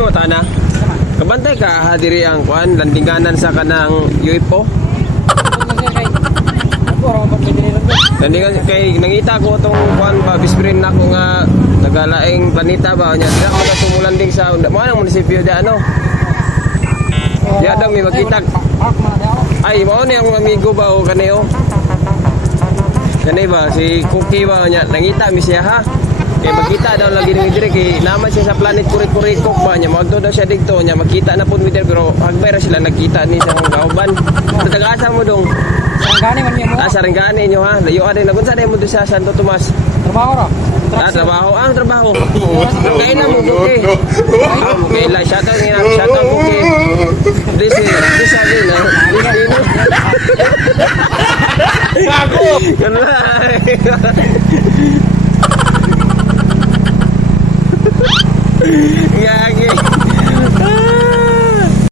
Ano mo tana? Kabantay ka ha diri ang kuan landinganan sa kanang UFO. Landingan kay nangita ko tong kuan ba bisprin nako nga nagalaing planeta ba nya dira mo tumulanding sa mo ang munisipyo di ano. Ya daw may makita. Ay mo ni ang amigo ba o kaneo. Kani ba si Cookie ba nya nangita mi siya ha. Kaya magkita daw lagi ni dire kay naman siya sa planet Kurik-Kurikok ba nya magdo daw siya dito nya makita na pud mi dire pero hagbay ra sila nagkita ni sa kauban. Taga-asa mo dong. Sarangani man niya mo. Sarangani nyo ha. Layo ka din. Nagunsa din mo doon sa Santo Tomas. Trabaho ra. Trabaho. Ang trabaho. Kaya na mo, Buki. Okay, la. Shoutout nga. Shoutout, Buki. This sabi na. Ako! Ganun na. Ngagi.